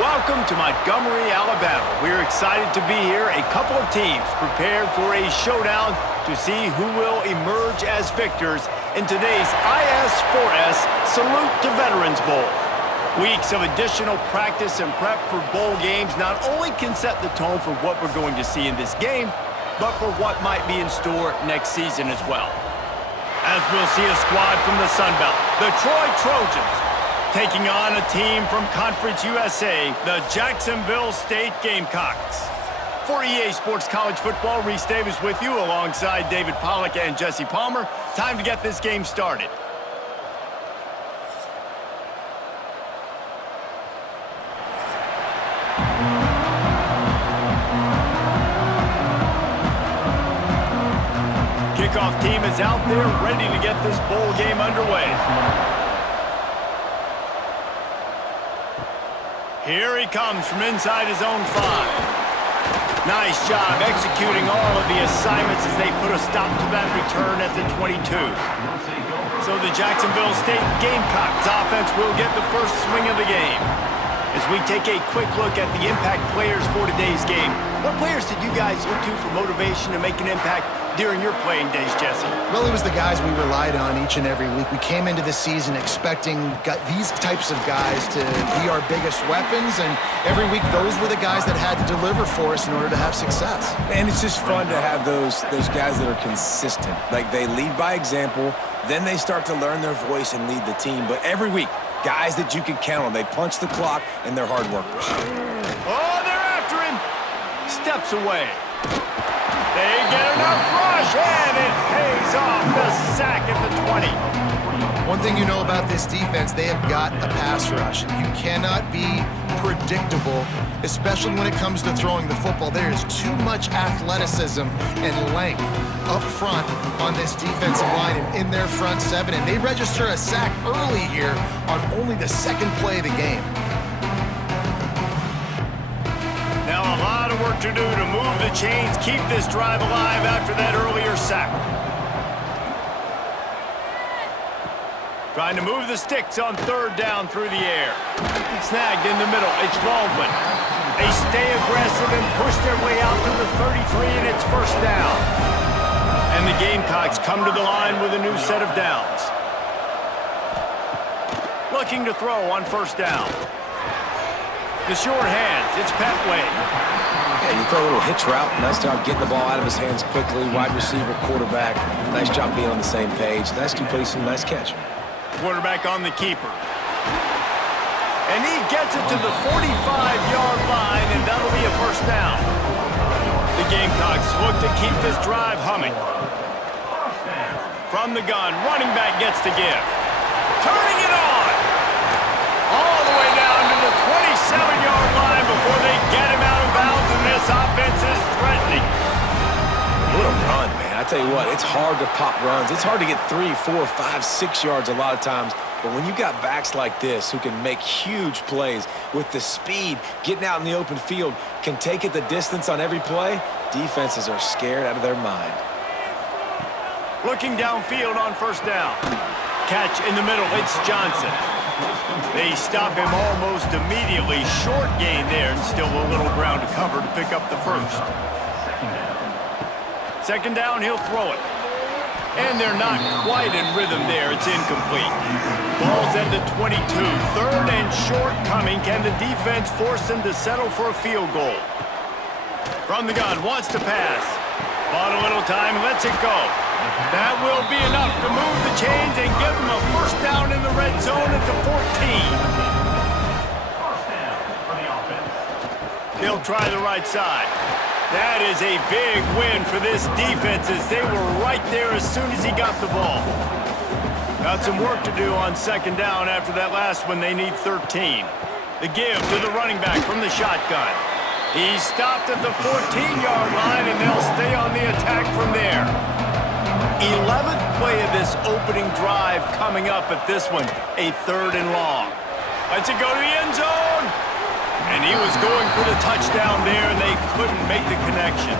welcome to Montgomery, Alabama. We're excited to be here. A couple of teams prepared for a showdown to see who will emerge as victors in today's IS4S Salute to Veterans Bowl. Weeks of additional practice and prep for bowl games not only can set the tone for what we're going to see in this game, but for what might be in store next season as well. As we'll see a squad from the Sun Belt, the Trojans, taking on a team from Conference USA, the Jacksonville State Gamecocks. For EA Sports College Football, Reese Davis with you alongside David Pollack and Jesse Palmer. Time to get this game started. Kickoff team is out there ready to get this bowl game underway. Here he comes from inside his own 5. Nice job executing all of the assignments as they put a stop to that return at the 22. So the Jacksonville State Gamecocks offense will get the first swing of the game. As we take a quick look at the impact players for today's game, what players did you guys look to for motivation to make an impact during your playing days, Jesse? Well, it was the guys we relied on each and every week. We came into the season expecting these types of guys to be our biggest weapons, and every week those were the guys that had to deliver for us in order to have success. And it's just fun to have those guys that are consistent. Like, they lead by example, then they start to learn their voice and lead the team. But every week, guys that you can count on. They punch the clock, and they're hard workers. Oh, they're after him. Steps away. They get enough rush, and it pays off the sack at the 20. One thing you know about this defense, they have got a pass rush. You cannot be predictable, especially when it comes to throwing the football. There is too much athleticism and length up front on this defensive line and in their front 7, and they register a sack early here on only the second play of the game. Now a lot of work to do to move the chains, keep this drive alive after that earlier sack. Trying to move the sticks on 3rd down through the air. Snagged in the middle, it's Baldwin. They stay aggressive and push their way out to the 33, and it's 1st down. And the Gamecocks come to the line with a new set of downs. Looking to throw on 1st down. The short hands, it's Petway. Yeah, you throw a little hitch route. Nice job getting the ball out of his hands quickly. Wide receiver, quarterback. Nice job being on the same page. Nice completion, nice catch. Quarterback on the keeper. And he gets it to the 45-yard line, and that'll be a 1st down. The Gamecocks look to keep this drive humming. From the gun, running back gets to give. Turning it on! All the way down to the 27-yard line before they get him out of bounds, and this offense is threatening. What a run, man. I tell you what, it's hard to pop runs. It's hard to get 3, 4, 5, 6 yards a lot of times. But when you got backs like this who can make huge plays with the speed, getting out in the open field, can take it the distance on every play, defenses are scared out of their mind. Looking downfield on 1st down. Catch in the middle, it's Johnson. They stop him almost immediately. Short gain there, and still a little ground to cover to pick up the 1st. 2nd down, he'll throw it. And they're not quite in rhythm there. It's incomplete. Ball's at the 22. 3rd and short coming. Can the defense force them to settle for a field goal? From the gun, wants to pass. Bought a little time, lets it go. That will be enough to move the chains and give them a 1st down in the red zone at the 14. He'll try the right side. That is a big win for this defense as they were right there as soon as he got the ball. Got some work to do on 2nd down after that last one. They need 13. The give to the running back from the shotgun. He stopped at the 14-yard line, and they'll stay on the attack from there. 11th play of this opening drive coming up at this one, a 3rd and long. Lets it go to the end zone. And he was going for the touchdown there, and they couldn't make the connection.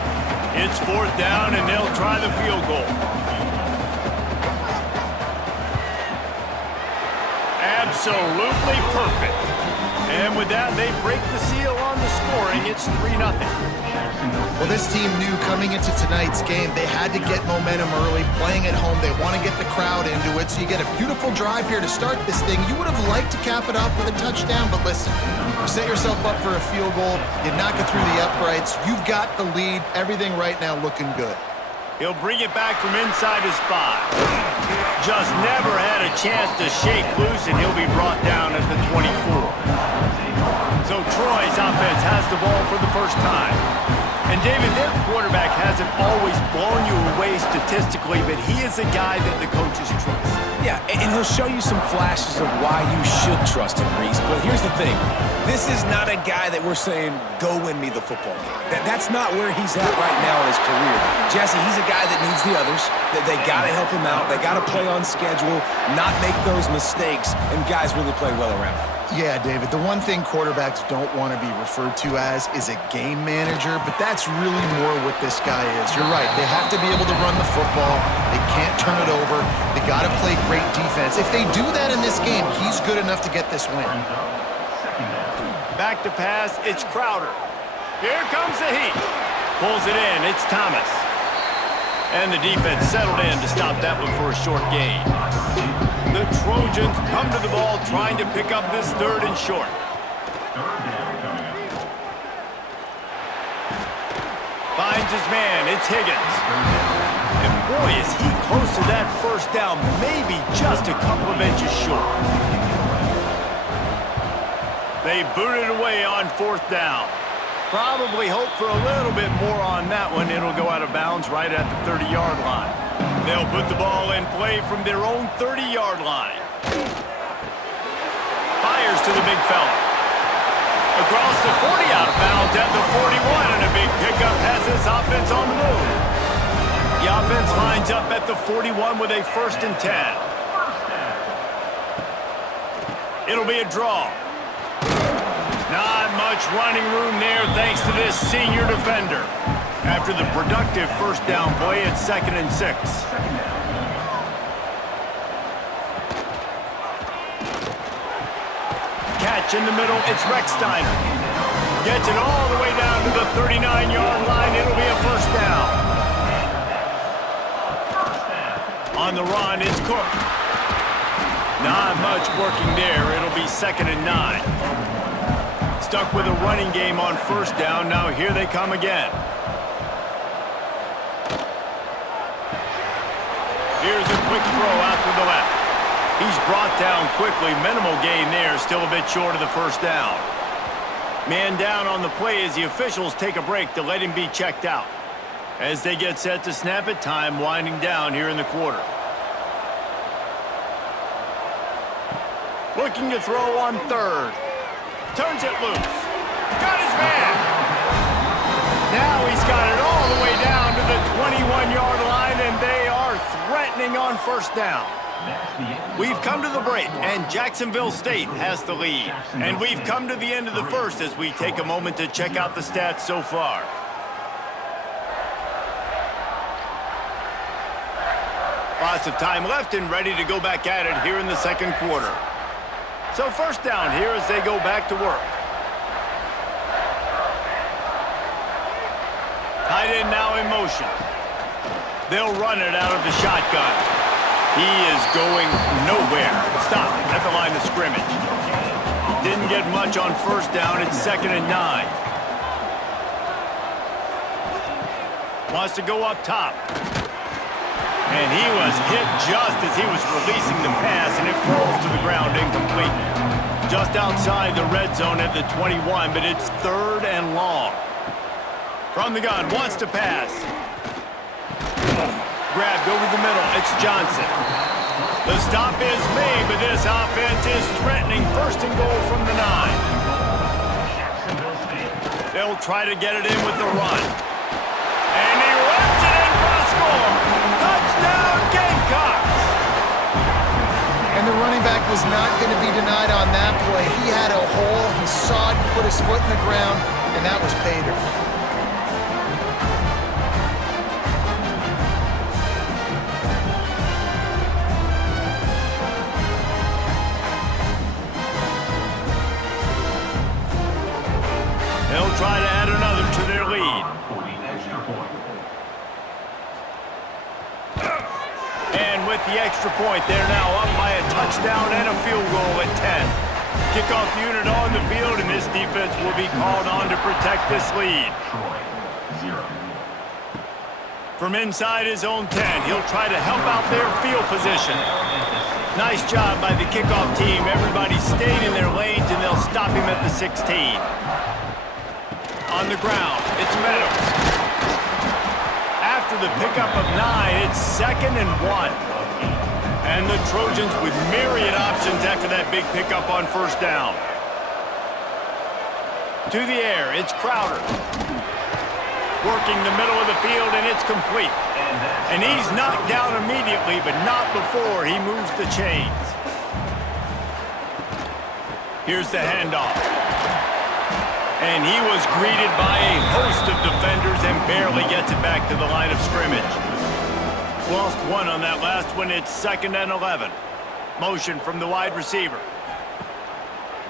It's 4th down, and they'll try the field goal. Absolutely perfect. And with that, they break the seal on the scoring. It's 3-0. Well, this team knew coming into tonight's game they had to get momentum early, playing at home. They want to get the crowd into it, so you get a beautiful drive here to start this thing. You would have liked to cap it off with a touchdown, but listen, you set yourself up for a field goal, you knock it through the uprights, you've got the lead, everything right now looking good. He'll bring it back from inside his 5. Just never had a chance to shake loose, and he'll be brought down at the 24. So Troy's offense has the ball for the first time. And David, their quarterback hasn't always blown you away statistically, but he is a guy that the coaches trust. Yeah, and he'll show you some flashes of why you should trust him, Reese. But here's the thing. This is not a guy that we're saying, go win me the football game. That's not where he's at right now in his career. Jesse, he's a guy that needs the others. They got to help him out. They got to play on schedule, not make those mistakes, and guys really play well around him. Yeah, David, the one thing quarterbacks don't want to be referred to as is a game manager, but that's really more what this guy is. You're right. They have to be able to run the football. They can't turn it over. They got to play great defense. If they do that in this game, he's good enough to get this win. Back to pass, it's Crowder. Here comes the heat. Pulls it in, it's Thomas. And the defense settled in to stop that one for a short gain. The Trojans come to the ball trying to pick up this 3rd and short. Finds his man, it's Higgins. And boy, is he close to that first down, maybe just a couple of inches short. They boot it away on 4th down. Probably hope for a little bit more on that one. It'll go out of bounds right at the 30-yard line. They'll put the ball in play from their own 30-yard line. Fires to the big fella. Across the 40, out of bounds at the 41, and a big pickup has this offense on the move. The offense lines up at the 41 with a 1st and 10. It'll be a draw. Not much running room there thanks to this senior defender. After the productive first down play, it's 2nd and 6. Catch in the middle, it's Recksteiner. Gets it all the way down to the 39-yard line. It'll be a 1st down. On the run, it's Cook. Not much working there. It'll be 2nd and 9. Stuck with a running game on 1st down. Now here they come again. Here's a quick throw out to the left. He's brought down quickly. Minimal gain there. Still a bit short of the 1st down. Man down on the play as the officials take a break to let him be checked out. As they get set to snap it, time winding down here in the quarter. Looking to throw on 3rd. Turns it loose. Got his man. Now he's got it all the way down to the 21-yard line, and they are threatening on 1st down. We've come to the break, and Jacksonville State has the lead. And we've come to the end of the 1st as we take a moment to check out the stats so far. Lots of time left and ready to go back at it here in the 2nd quarter. So 1st down here as they go back to work. Tight end now in motion. They'll run it out of the shotgun. He is going nowhere. Stop at the line of scrimmage. Didn't get much on 1st down. It's 2nd and 9. Wants to go up top. And he was hit just as he was releasing the pass, and it falls to the ground incomplete. Just outside the red zone at the 21, but it's 3rd and long. From the gun, wants to pass. Grabbed over the middle, it's Johnson. The stop is made, but this offense is threatening 1st and goal from the 9. They'll try to get it in with the run. And he runs it in for a score. Touchdown, Gamecocks! And the running back was not going to be denied on that play. He had a hole, he saw it, he put his foot in the ground, and that was pay dirt. the extra point. They're now up by a touchdown and a field goal at 10. Kickoff unit on the field, and this defense will be called on to protect this lead. From inside his own 10, he'll try to help out their field position. Nice job by the kickoff team. Everybody stayed in their lanes, and they'll stop him at the 16. On the ground, it's Meadows. After the pickup of 9, it's 2nd and 1. And the Trojans with myriad options after that big pickup on first down. To the air, it's Crowder. Working the middle of the field, and it's complete. And he's knocked down immediately, but not before he moves the chains. Here's the handoff. And he was greeted by a host of defenders and barely gets it back to the line of scrimmage. Lost one on that last one. It's 2nd and 11. Motion from the wide receiver.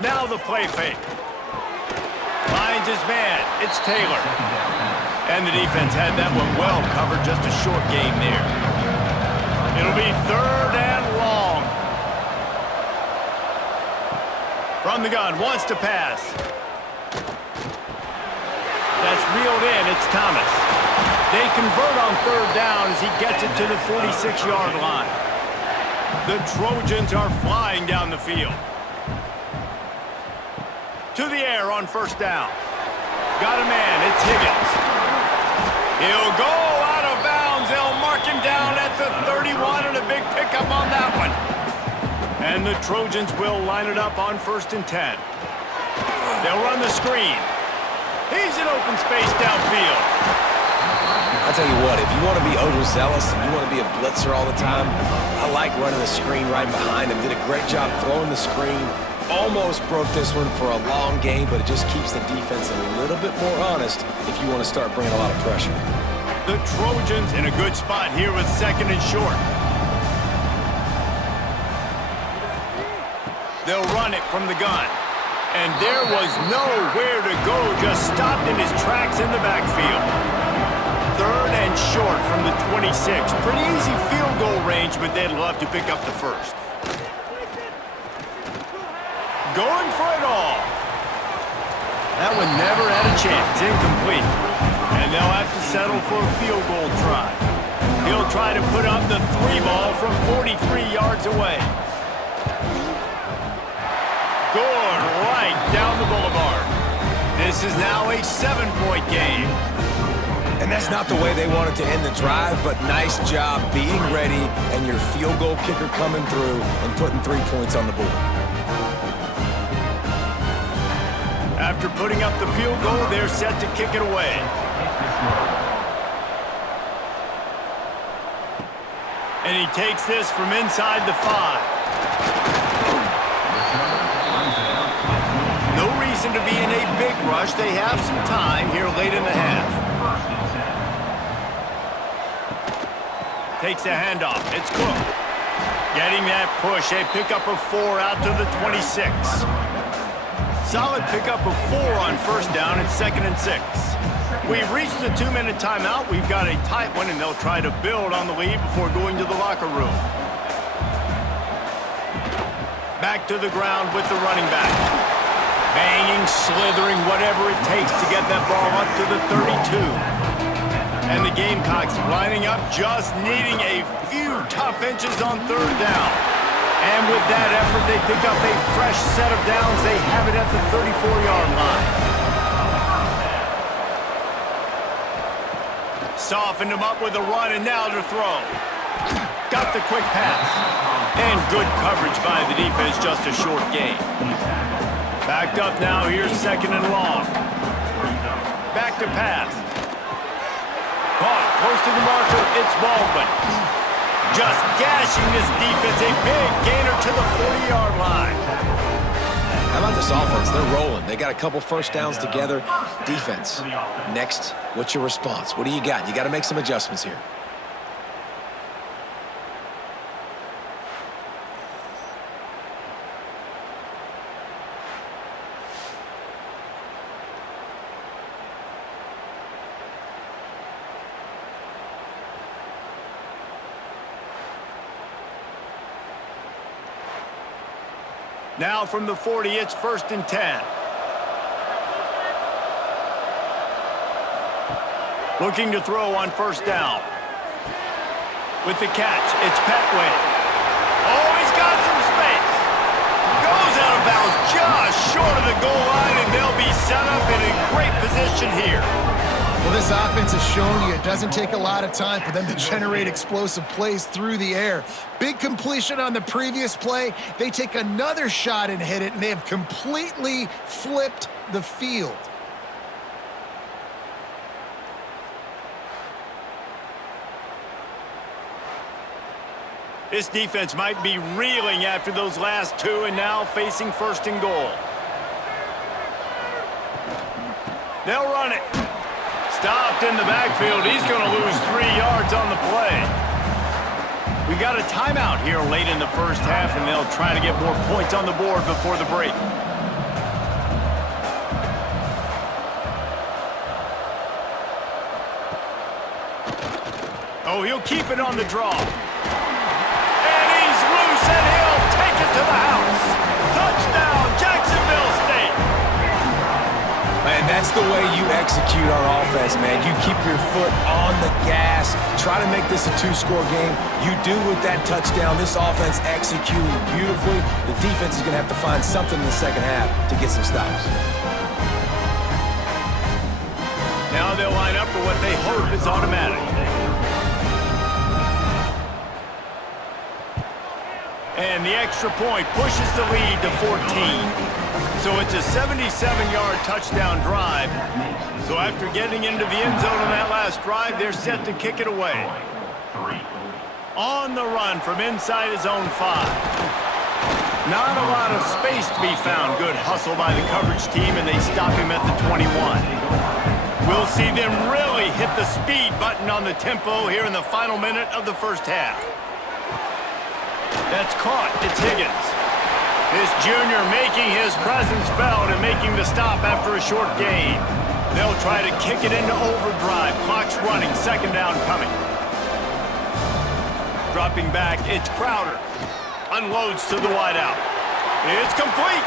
Now the play fake. Finds his man. It's Taylor. And the defense had that one well covered. Just a short game there. It'll be 3rd and long. From the gun. Wants to pass. That's reeled in. It's Thomas. They convert on 3rd down as he gets it to the 46-yard line. The Trojans are flying down the field. To the air on 1st down. Got a man. It's Higgins. He'll go out of bounds. They'll mark him down at the 31, and a big pickup on that one. And the Trojans will line it up on 1st and 10. They'll run the screen. He's in open space downfield. I'll tell you what, if you want to be overzealous and you want to be a blitzer all the time, I like running the screen right behind him. Did a great job throwing the screen. Almost broke this one for a long game, but it just keeps the defense a little bit more honest if you want to start bringing a lot of pressure. The Trojans in a good spot here with 2nd and short. They'll run it from the gun. And there was nowhere to go, just stopped in his tracks in the backfield. 3rd and short from the 26. Pretty easy field goal range, but they'd love to pick up the 1st. Going for it all. That one never had a chance. Incomplete. And they'll have to settle for a field goal try. He'll try to put up the 3 ball from 43 yards away. Going right down the boulevard. This is now a 7-point game. And that's not the way they wanted to end the drive, but nice job being ready and your field goal kicker coming through and putting 3 points on the board. After putting up the field goal, they're set to kick it away. And he takes this from inside the 5. No reason to be in a big rush. They have some time here late in the half. Takes the handoff. It's Cook. Getting that push. A pickup of 4 out to the 26. Solid pickup of 4 on 1st down. It's 2nd and 6. We've reached the 2-minute timeout. We've got a tight one, and they'll try to build on the lead before going to the locker room. Back to the ground with the running back. Banging, slithering, whatever it takes to get that ball up to the 32. And the Gamecocks lining up, just needing a few tough inches on 3rd down. And with that effort, they pick up a fresh set of downs. They have it at the 34-yard line. Softened him up with a run, and now to throw. Got the quick pass. And good coverage by the defense, just a short gain. Backed up now, here's 2nd and long. Back to pass. Caught close to the marker, it's Baldwin. Just gashing this defense, a big gainer to the 40-yard line. How about this offense? They're rolling. They got a couple 1st downs together. Defense, next, what's your response? What do you got? You got to make some adjustments here. Now from the 40, it's 1st and 10. Looking to throw on 1st down. With the catch, it's Petway. Oh, he's got some space. Goes out of bounds just short of the goal line, and they'll be set up in a great position here. Well, this offense has shown you it doesn't take a lot of time for them to generate explosive plays through the air. Big completion on the previous play. They take another shot and hit it, and they have completely flipped the field. This defense might be reeling after those last two, and now facing 1st and goal. They'll run it. Stopped in the backfield. He's going to lose 3 yards on the play. We got a timeout here late in the 1st half, and they'll try to get more points on the board before the break. Oh, he'll keep it on the draw. And he's loose, and he'll take it to the house. Touchdown, Jacksonville State. Man, that's the way you execute on offense, man. You keep your foot on the gas, try to make this a 2-score game. You do with that touchdown. This offense executing beautifully. The defense is going to have to find something in the 2nd half to get some stops. Now they'll line up for what they hope is automatic. And the extra point pushes the lead to 14. So it's a 77-yard touchdown drive. So after getting into the end zone on that last drive, they're set to kick it away. On the run from inside his own 5. Not a lot of space to be found. Good hustle by the coverage team, and they stop him at the 21. We'll see them really hit the speed button on the tempo here in the final minute of the 1st half. That's caught. It's Higgins. This junior making his presence felt and making the stop after a short gain. They'll try to kick it into overdrive. Clock's running. 2nd down coming. Dropping back, it's Crowder. Unloads to the wideout. It's complete.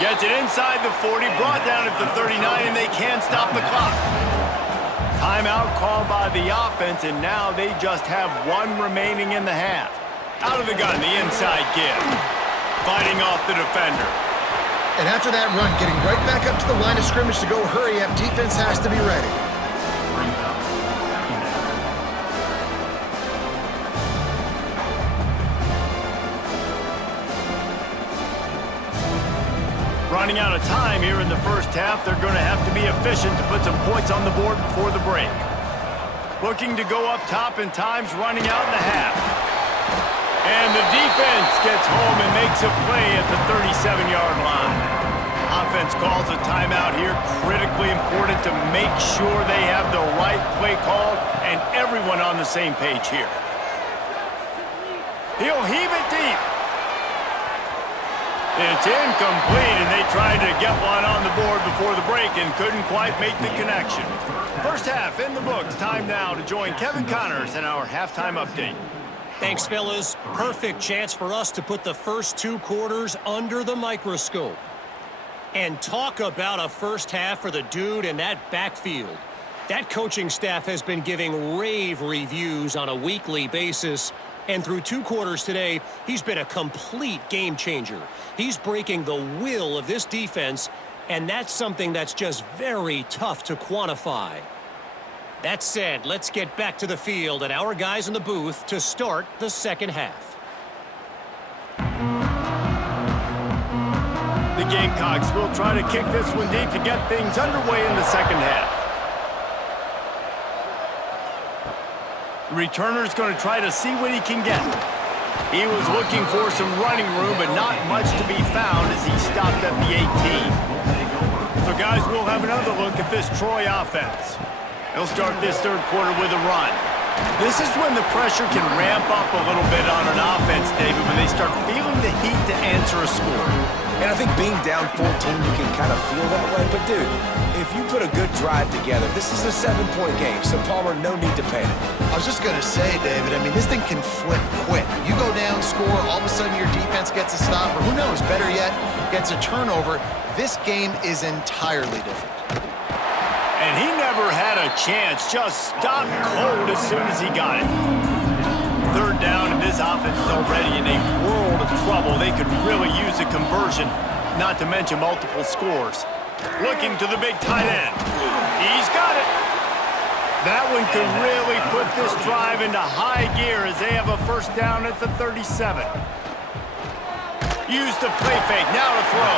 Gets it inside the 40, brought down at the 39, and they can't stop the clock. Timeout called by the offense, and now they just have 1 remaining in the half. Out of the gun, the inside give. Fighting off the defender. And after that run, getting right back up to the line of scrimmage to go hurry up, defense has to be ready. Running out of time here in the 1st half, they're going to have to be efficient to put some points on the board before the break. Looking to go up top, and time's running out in the half. And the defense gets home and makes a play at the 37-yard line. Offense calls a timeout here. Critically important to make sure they have the right play called and everyone on the same page here. He'll heave it deep. It's incomplete, and they tried to get one on the board before the break and couldn't quite make the connection. 1st half in the books. Time now to join Kevin Connors in our halftime update. Thanks, fellas. Perfect chance for us to put the first 2 quarters under the microscope. And talk about a 1st half for the dude in that backfield. That coaching staff has been giving rave reviews on a weekly basis. And through 2 quarters today, he's been a complete game changer. He's breaking the will of this defense, and that's something that's just very tough to quantify. That said, let's get back to the field and our guys in the booth to start the 2nd half. The Gamecocks will try to kick this one deep to get things underway in the 2nd half. The returner's going to try to see what he can get. He was looking for some running room, but not much to be found as he stopped at the 18. So, guys, we'll have another look at this Troy offense. They'll start this 3rd quarter with a run. This is when the pressure can ramp up a little bit on an offense, David, when they start feeling the heat to answer a score. And I think being down 14, you can kind of feel that way. But, dude, if you put a good drive together, this is a 7-point game, so Palmer, no need to panic. I was just going to say, David, I mean, this thing can flip quick. You go down, score, all of a sudden your defense gets a stop, or who knows, better yet, gets a turnover. This game is entirely different. And he never had a chance, just stopped cold as soon as he got it. Third down, and this offense is already in a world of trouble. They could really use a conversion, not to mention multiple scores. Looking to the big tight end. He's got it. That one could really put this drive into high gear as they have a first down at the 37. Use the play fake, now to throw.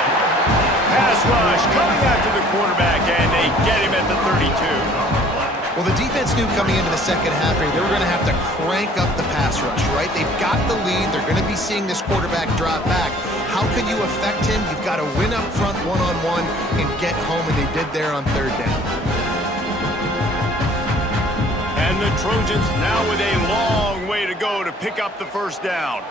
Pass rush, coming after the quarterback, and they get him at the 32. Well, the defense knew coming into the second half here, they were going to have to crank up the pass rush, right? They've got the lead. They're going to be seeing this quarterback drop back. How can you affect him? You've got to win up front one-on-one and get home, and they did there on third down. And the Trojans now with a long way to go to pick up the first down.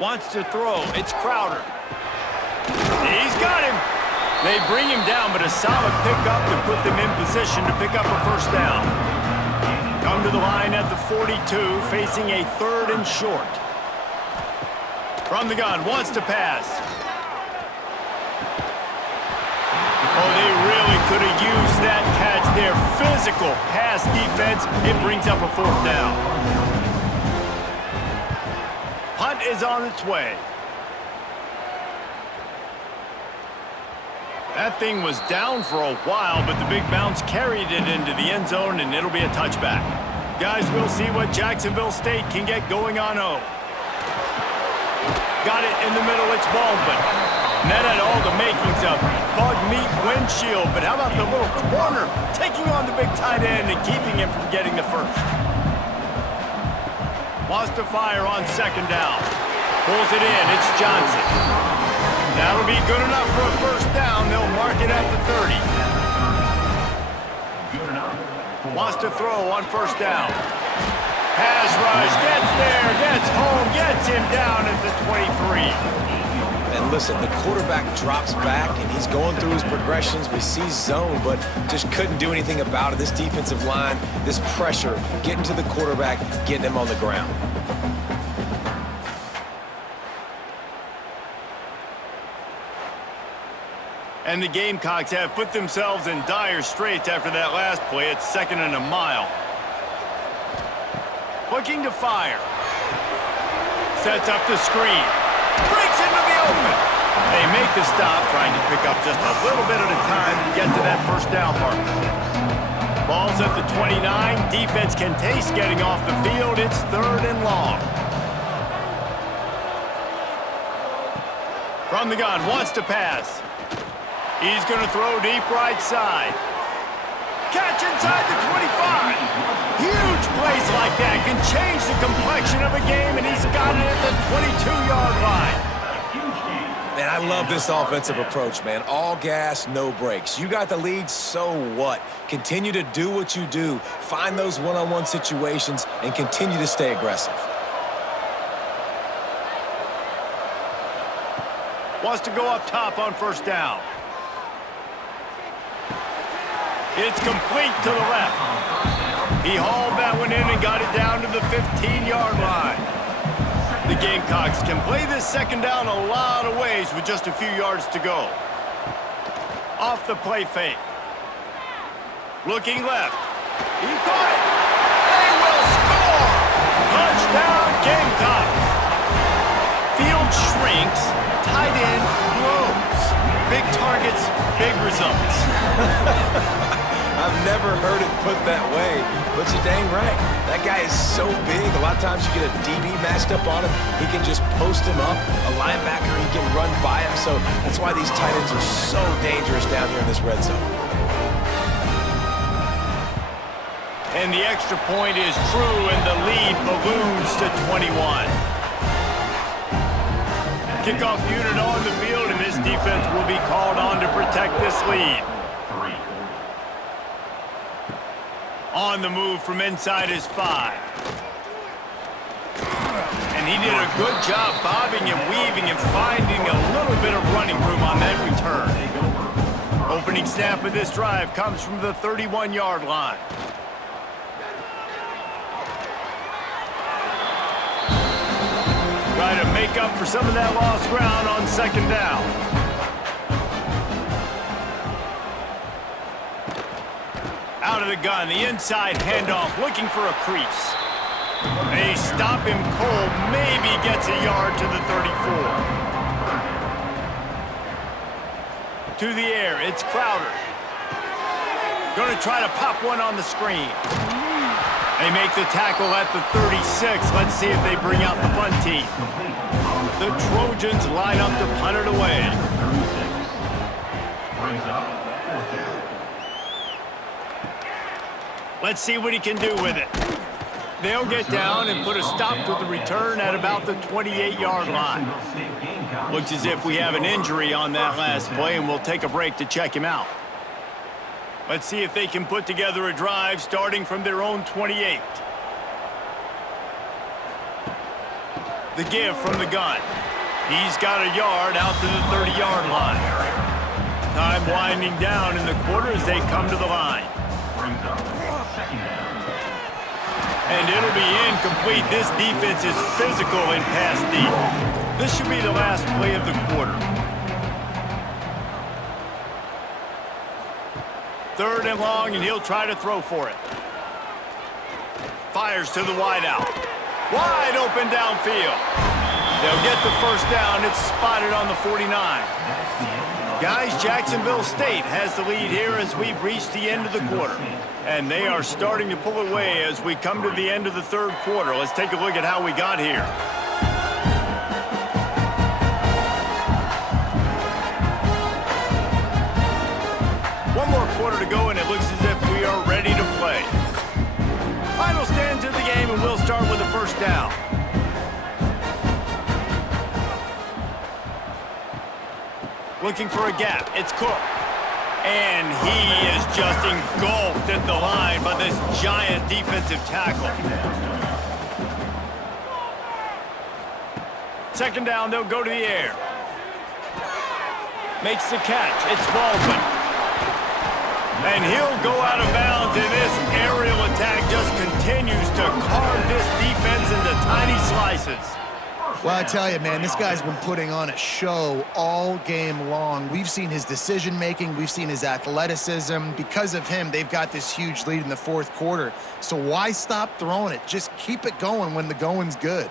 Wants to throw. It's Crowder. He's got him. They bring him down, but a solid pickup to put them in position to pick up a first down. Come to the line at the 42, facing a 3rd and short. From the gun, wants to pass. Oh, they really could have used that catch there. Physical pass defense. It brings up a 4th down. Punt is on its way. That thing was down for a while, but the big bounce carried it into the end zone, and it'll be a touchback. Guys, we'll see what Jacksonville State can get going on O. Got it in the middle, it's Baldwin. That had all the makings of bug meat windshield, but how about the little corner taking on the big tight end and keeping him from getting the first? Wants to fire on 2nd down. Pulls it in, it's Johnson. That'll be good enough for a first down. They'll mark it at the 30. Wants to throw on 1st down. Pass rush, gets there, gets home, gets him down at the 23. And listen, the quarterback drops back, and he's going through his progressions. We see zone, but just couldn't do anything about it. This defensive line, this pressure, getting to the quarterback, getting him on the ground. And the Gamecocks have put themselves in dire straits after that last play. It's 2nd and a mile. Looking to fire. Sets up the screen. Breaks into the open. They make the stop, trying to pick up just a little bit at a time to get to that first down marker. Ball's at the 29. Defense can taste getting off the field. It's 3rd and long. From the gun, wants to pass. He's going to throw deep right side. Catch inside the 25. Huge plays like that can change the complexion of a game, and he's got it at the 22-yard line. Man, I love this offensive approach, man. All gas, no brakes. You got the lead, so what? Continue to do what you do. Find those one-on-one situations and continue to stay aggressive. Wants to go up top on 1st down. It's complete to the left. He hauled that one in and got it down to the 15-yard line. The Gamecocks can play this 2nd down a lot of ways with just a few yards to go. Off the play fake. Looking left. He caught it. They will score! Touchdown, Gamecocks. Field shrinks. Tight end grows. Big targets, big results. I've never heard it put that way, but you're dang right. That guy is so big. A lot of times you get a DB matched up on him. He can just post him up. A linebacker, he can run by him. So that's why these tight ends are so dangerous down here in this red zone. And the extra point is true, and the lead balloons to 21. Kickoff unit on the field, and this defense will be called on to protect this lead. On the move from inside his 5. And he did a good job bobbing and weaving and finding a little bit of running room on that return. Opening snap of this drive comes from the 31-yard line. Try to make up for some of that lost ground on second down. Out of the gun, the inside handoff, looking for a crease. They stop him cold, maybe gets a yard to the 34. To the air, it's Crowder. Going to try to pop one on the screen. They make the tackle at the 36. Let's see if they bring out the punt team. The Trojans line up to punt it away. Let's see what he can do with it. They'll get down and put a stop to the return at about the 28-yard line. Looks as if we have an injury on that last play, and we'll take a break to check him out. Let's see if they can put together a drive starting from their own 28. The give from the gun. He's got a yard out to the 30-yard line. Time winding down in the quarter as they come to the line. And it'll be incomplete. This defense is physical in pass deep. This should be the last play of the quarter. Third and long, and he'll try to throw for it. Fires to the wideout. Wide open downfield. They'll get the first down. It's spotted on the 49. Guys, Jacksonville State has the lead here as we've reached the end of the quarter. And they are starting to pull away as we come to the end of the third quarter. Let's take a look at how we got here. One more quarter to go, and it looks as if we are ready to play. Final stands of the game, and we'll start with the first down. Looking for a gap. It's Cook. And he is just engulfed at the line by this giant defensive tackle. Second down, they'll go to the air. Makes the catch. It's Baldwin. And he'll go out of bounds, and this aerial attack just continues to carve this defense into tiny slices. Well, I tell you, man, this guy's been putting on a show all game long. We've seen his decision-making. We've seen his athleticism. Because of him, they've got this huge lead in the fourth quarter. So why stop throwing it? Just keep it going when the going's good.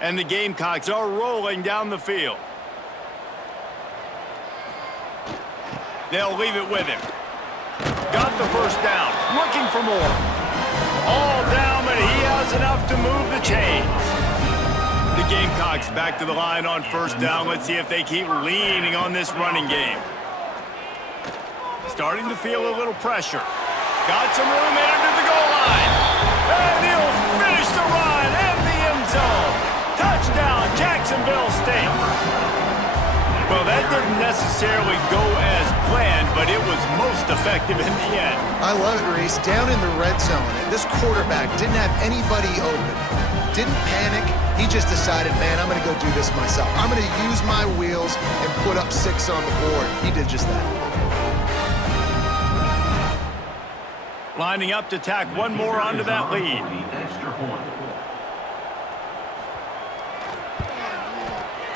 And the Gamecocks are rolling down the field. They'll leave it with him. Got the first down, looking for more. All down, but he has enough to move the chains. The Gamecocks back to the line on first down. Let's see if they keep leaning on this running game. Starting to feel a little pressure. Got some room into the goal line. And he'll finish the run in the end zone. Touchdown, Jacksonville State. Well, that didn't necessarily go as planned, but it was most effective in the end. I love it, Reese. Down in the red zone, this quarterback didn't have anybody open. Didn't panic. He just decided, man, I'm going to go do this myself. I'm going to use my wheels and put up 6 on the board. He did just that. Lining up to tack one more onto that lead.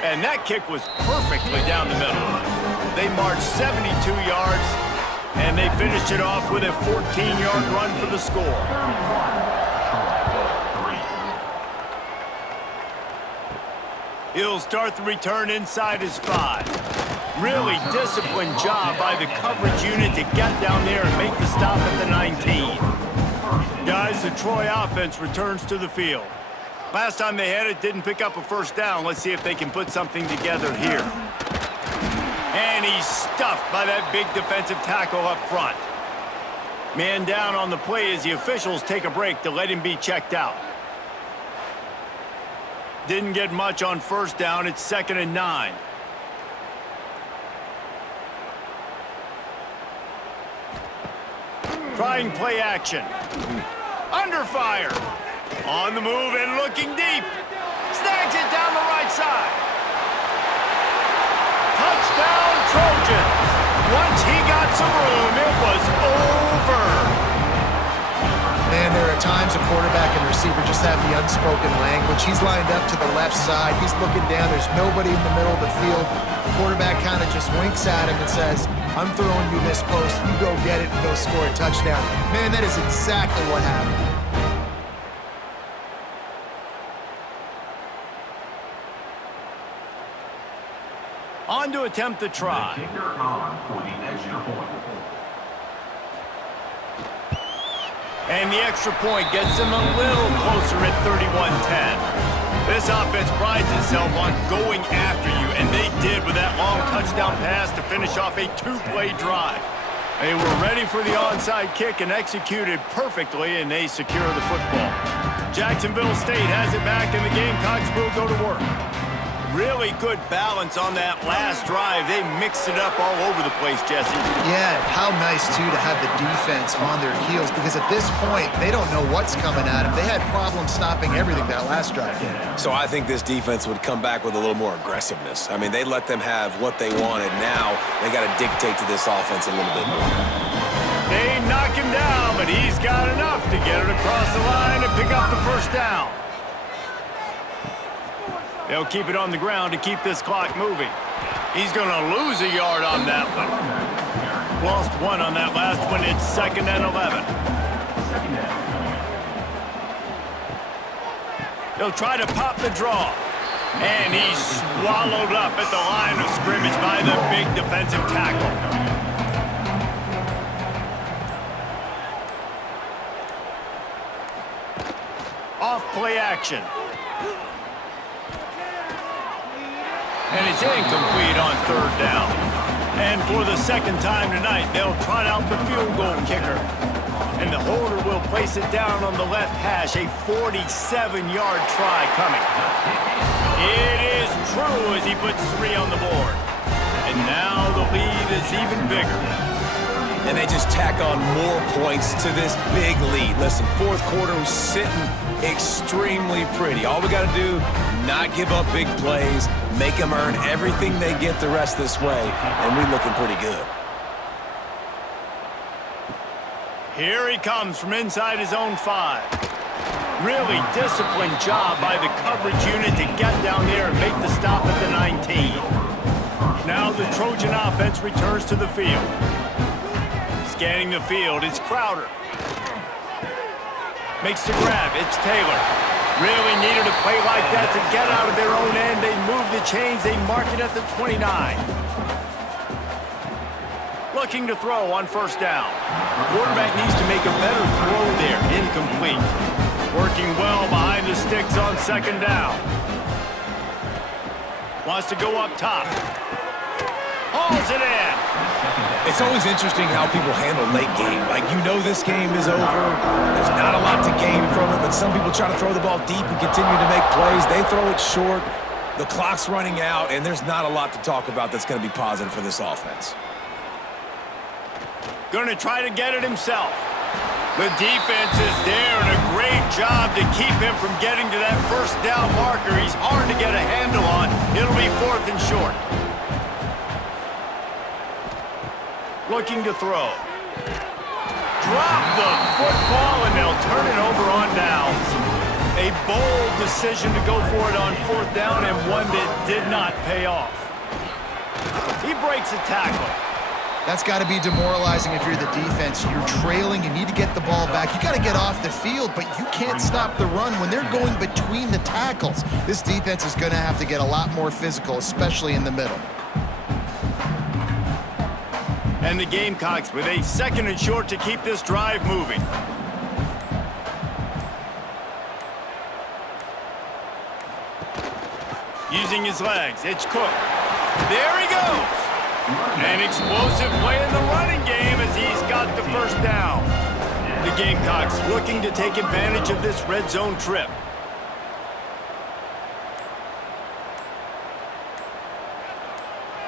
And that kick was perfectly down the middle. They marched 72 yards, and they finished it off with a 14-yard run for the score. He'll start the return inside his 5. Really disciplined job by the coverage unit to get down there and make the stop at the 19. Guys, the Troy offense returns to the field. Last time they had it, didn't pick up a first down. Let's see if they can put something together here. And he's stuffed by that big defensive tackle up front. Man down on the play as the officials take a break to let him be checked out. Didn't get much on first down. It's 2nd and 9. Trying play action. Under fire. On the move and looking deep. Snags it down the right side. Touchdown, Trojans. Once he got some room, it was over. Man, there are times a quarterback and receiver just have the unspoken language. He's lined up to the left side. He's looking down. There's nobody in the middle of the field. The quarterback kind of just winks at him and says, I'm throwing you this post. You go get it and go score a touchdown. Man, that is exactly what happened. On to attempt the try. And the extra point gets them a little closer at 31-10. This offense prides itself on going after you, and they did with that long touchdown pass to finish off a two-play drive. They were ready for the onside kick and executed perfectly, and they secure the football. Jacksonville State has it back, and the Gamecocks will go to work. Really good balance on that last drive. They mixed it up all over the place, Jesse. Yeah, how nice, too, to have the defense on their heels, because at this point, they don't know what's coming at them. They had problems stopping everything that last drive. So I think this defense would come back with a little more aggressiveness. I mean, they let them have what they wanted. Now they got to dictate to this offense a little bit more. They knock him down, but he's got enough to get it across the line and pick up the first down. They'll keep it on the ground to keep this clock moving. He's going to lose a yard on that one. Lost one on that last one. It's 2nd and 11. They'll try to pop the draw. And he's swallowed up at the line of scrimmage by the big defensive tackle. Off play action. And it's incomplete on 3rd down. And for the second time tonight, they'll trot out the field goal kicker. And the holder will place it down on the left hash, a 47-yard try coming. It is true as he puts 3 on the board. And now the lead is even bigger. And they just tack on more points to this big lead. Listen, 4th quarter was sitting extremely pretty. All we got to do, not give up big plays, make them earn everything they get the rest this way, and we're looking pretty good. Here he comes from inside his own 5. Really disciplined job by the coverage unit to get down there and make the stop at the 19. Now the Trojan offense returns to the field. Scanning the field, it's Crowder. Makes the grab, it's Taylor. Really needed a play like that to get out of their own end. They move the chains, they mark it at the 29. Looking to throw on 1st down. Quarterback needs to make a better throw there, incomplete. Working well behind the sticks on 2nd down. Wants to go up top. Hauls it in. It's always interesting how people handle late game. Like, you know this game is over. There's not a lot to gain from it, but some people try to throw the ball deep and continue to make plays. They throw it short. The clock's running out, and there's not a lot to talk about that's going to be positive for this offense. Going to try to get it himself. The defense is there, and a great job to keep him from getting to that 1st down marker. He's hard to get a handle on. It'll be 4th and short. Looking to throw. Drop the football, and they'll turn it over on downs. A bold decision to go for it on 4th down, and one that did not pay off. He breaks a tackle. That's got to be demoralizing if you're the defense. You're trailing, you need to get the ball back. You got to get off the field, but you can't stop the run when they're going between the tackles. This defense is going to have to get a lot more physical, especially in the middle. And the Gamecocks with a 2nd and short to keep this drive moving. Using his legs, it's Cook. There he goes. An explosive play in the running game as he's got the 1st down. The Gamecocks looking to take advantage of this red zone trip.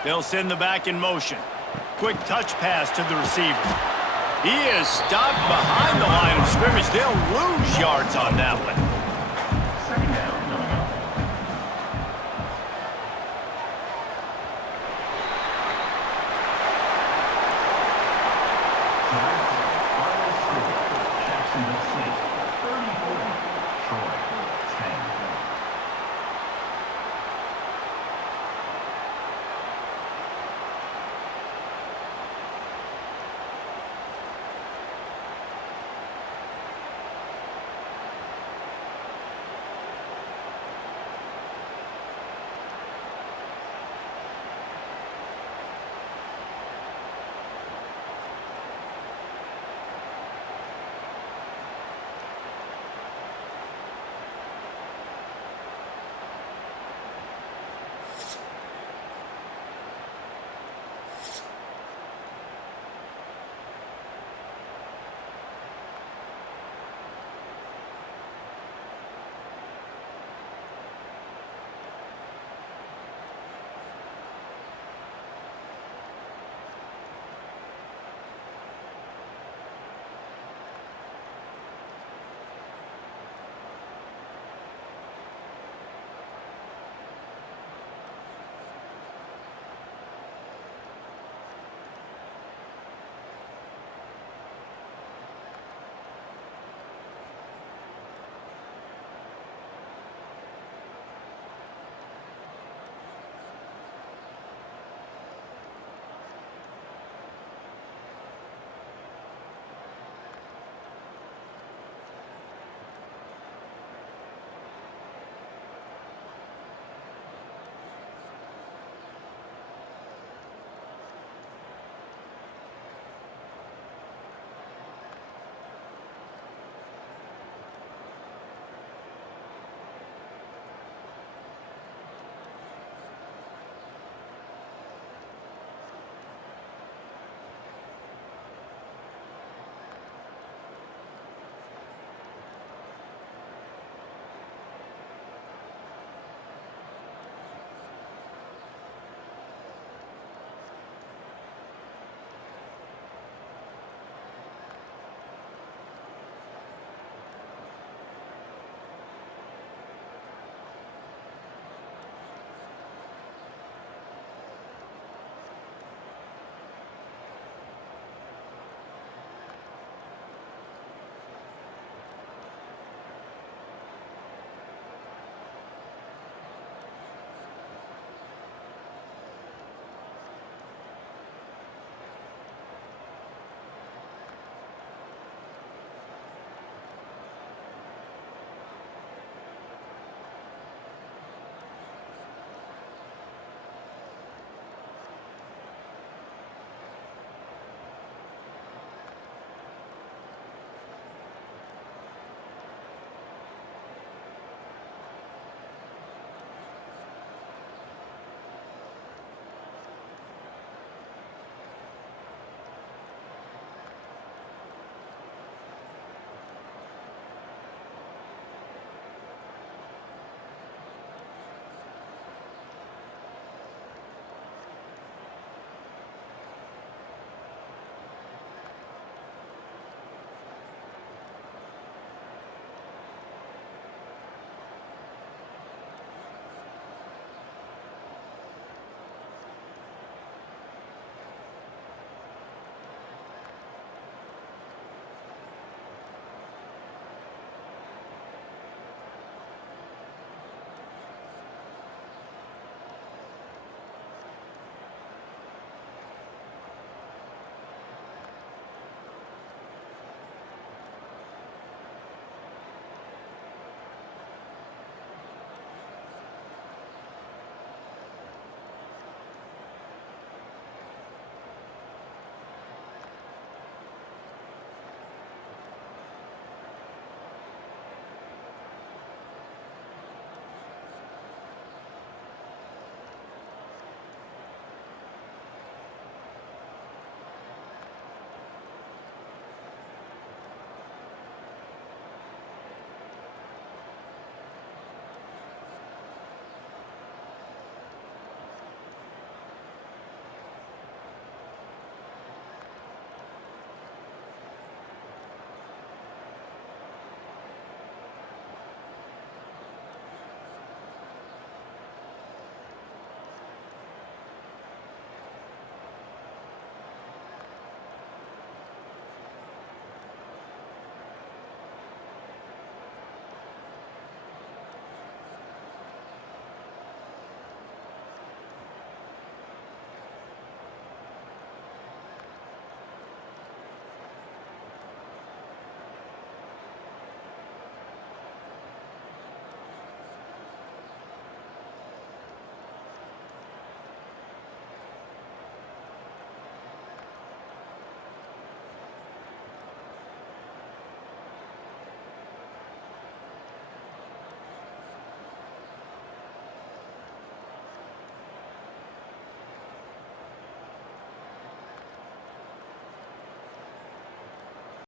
They'll send the back in motion. Quick touch pass to the receiver. He is stopped behind the line of scrimmage. They'll lose yards on that one.